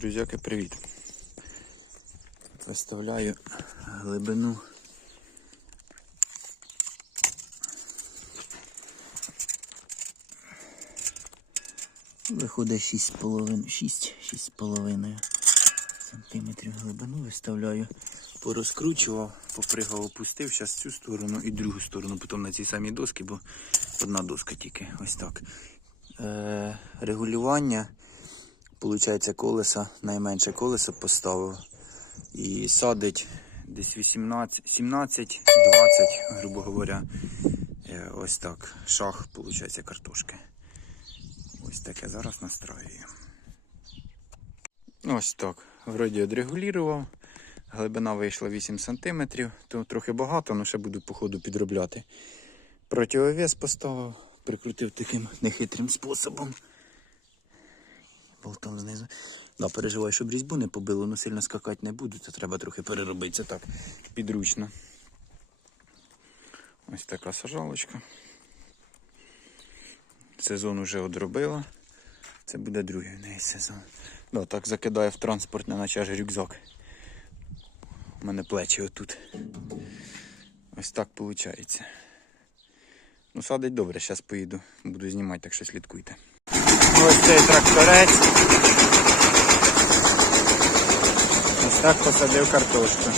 Друзяки, привіт. Виставляю глибину. Виходить 6,5 6, 6,5 сантиметрів глибину виставляю. Порозкручував, попригав, опустив, зараз цю сторону і другу сторону, потім на цій самій доски, бо одна доска тільки. Ось так. Е, регулювання. Получається, колеса, найменше колесо поставив. І садить десь 18, 17, 20, грубо говоря. Е, Ось так. Шах, виходить, картошки. Ось таке зараз настраюю. Ось так. Вроді відрегулював. Глибина вийшла 8 см, то трохи багато, але ще буду по ходу підробляти. Противовес поставив, прикрутив таким нехитрим способом. Болтом знизу. Да, переживаю, щоб різьбу не побило, але сильно скакати не буду, то треба трохи переробити. Це так, підручно. Ось така сажалочка. Сезон вже одробила. Це буде другий в неї сезон. Да, так закидаю в транспорт, наче аж рюкзак. У мене плечі отут. Ось так виходить. Ну, садить добре, зараз поїду, буду знімати, так що слідкуйте. Ось цей тракторець. Ось так посадив картошку.